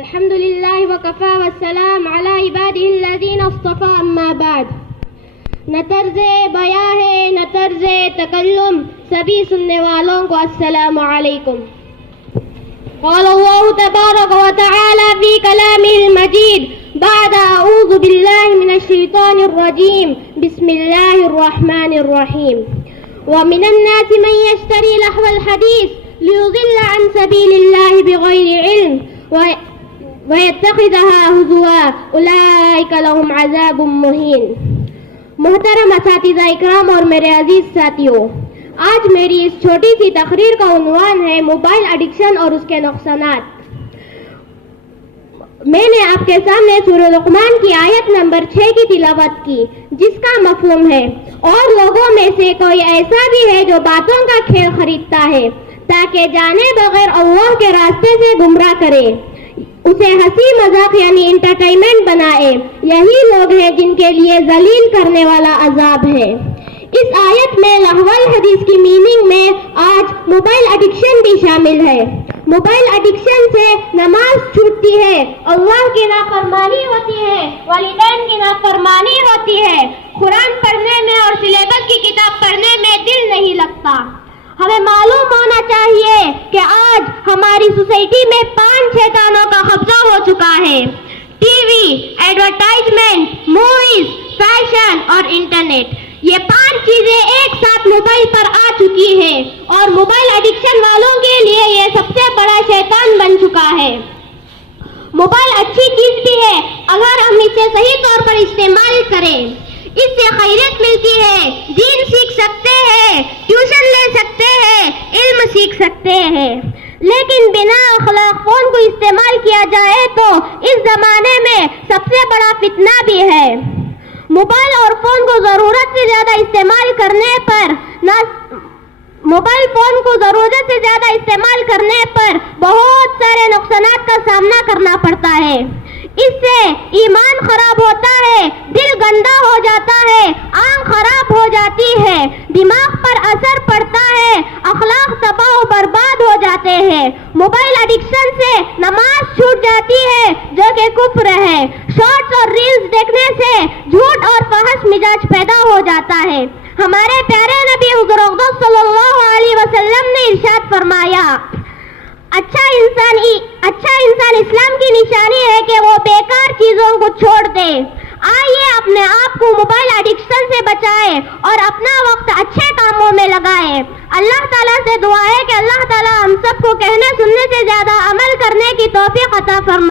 الحمد لله وكفى والسلام على عباده الذين اصطفى اما بعد. نہ طرز بیاں ہے نہ طرز تکلم، سبھی سننے والوں کو السلام علیکم. قال الله تبارك وتعالى في كلامه المجيد بعد أعوذ بالله من الشيطان الرجيم بسم الله الرحمن الرحيم. ومن الناس من يشتري لهو الحديث ليضل عن سبيل الله بغير علم ويتخذها هزوا أولئك لهم عذاب مهين. محترم اساتذہ اکرام اور میرے عزیز ساتھیوں، آج میری اس چھوٹی سی تقریر کا عنوان ہے موبائل ایڈکشن اور اس کے نقصانات. میں نے آپ کے سامنے سورہ لقمان کی آیت نمبر 6 کی تلاوت کی، جس کا مفہوم ہے اور لوگوں میں سے کوئی ایسا بھی ہے جو باتوں کا کھیل خریدتا ہے تاکہ جانے بغیر اللہ کے راستے سے گمراہ کرے، اسے ہنسی مذاق یعنی انٹرٹینمنٹ بنائے. یہی لوگ ہیں جن کے لیے ذلیل کرنے والا عذاب ہے. اس آیت میں لہو الحدیث کی میننگ میں آج موبائل ایڈکشن بھی شامل ہے. موبائل ایڈکشن سے نماز چھوٹتی ہے، اللہ کی نافرمانی ہوتی ہے، والدین کی نافرمانی ہوتی ہے، قرآن پڑھنے میں اور سلیبس کی کتاب پڑھنے میں دل نہیں لگتا. ہمیں معلوم ہونا چاہیے کہ آج ہماری سوسائٹی میں 5 شیطانوں کا قبضہ ہو چکا ہے: T V, advertisement, movies, fashion اور انٹرنیٹ. یہ 5 چیزیں ایک ساتھ موبائل پر آ چکی ہیں اور موبائل ایڈکشن والوں کے لیے یہ سب سے بڑا شیطان بن چکا ہے. موبائل اچھی چیز بھی ہے اگر ہم اسے صحیح طور پر استعمال کریں. اس سے خیریت ملتی ہے، دین سیکھ سکتے ہیں، ٹیوشن لے سکتے ہیں، علم سیکھ سکتے ہیں. لیکن بنا اخلاق فون کو استعمال کیا جائے تو اس زمانے میں سب سے بڑا فتنہ بھی ہے. موبائل اور فون کو ضرورت سے زیادہ استعمال کرنے پر بہت سارے نقصانات کا سامنا کرنا پڑتا ہے. اس سے ایمان خراب ہوتا ہے، دل گندا ہو جاتا ہے، آنکھ خراب ہو جاتی ہے، دماغ پر اثر پڑتا ہے، اخلاق تباہ و برباد ہو جاتے ہیں. موبائل ایڈکشن سے نماز چھوٹ جاتی ہے جو کہ کفر ہے. شارٹس اور ریلز دیکھنے سے جھوٹ اور فحش مزاج پیدا ہو جاتا ہے. ہمارے پیارے نبی حضور اقدس صلی اللہ علیہ وسلم نے ارشاد فرمایا، اچھا انسان اسلام کی نشانی ہے کہ وہ بیکار چیزوں کو چھوڑ دے. آئیے اپنے آپ کو موبائل ایڈکشن سے بچائے اور اپنا وقت اچھے کاموں میں لگائے. اللہ تعالیٰ سے دعا ہے کہ اللہ تعالیٰ ہم سب کو کہنے سننے سے زیادہ عمل کرنے کی توفیق عطا فرمائے.